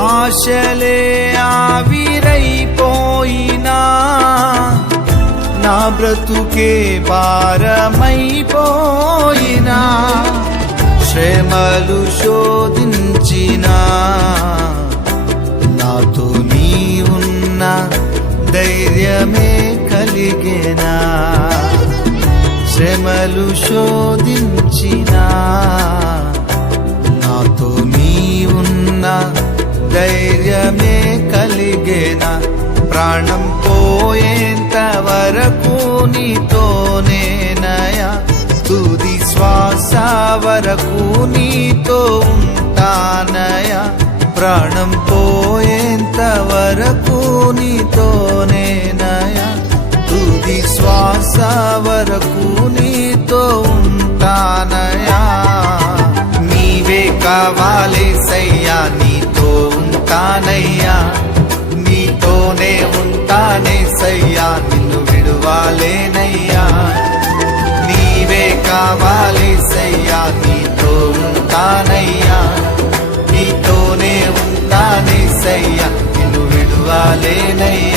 ఆశలే ఆవిరైపోయినా నా బ్రతుకే భారమైపోయినా శ్రమలు శోధించినా నాతో నీ ఉన్న ధైర్యమే కలిగేనా శ్రమలు శోధించినా నాతో నీ ఉన్న ధైర్యమే కలిగేనా ప్రాణం పోయేంత వరకు నీతోనేనయా తుది శ్వాస వరకు నీతో ఉంటానయా ప్రాణం పోయేంత వరకు నీతోనేనయా తుది శ్వాస వరకు నీతో ఉంటానయా నీవే కావాలేసయ్యా నీతో ఉంటానయ్యా నీతోనే ఉంటానేసయ్యా నిన్ను విడువాలేనయ్యా నీవే కావాలేసయ్యా నీతో ఉంటానయ్యా నీతోనే ఉంటానేసయ్యా నిన్ను విడువాలేనయ్యా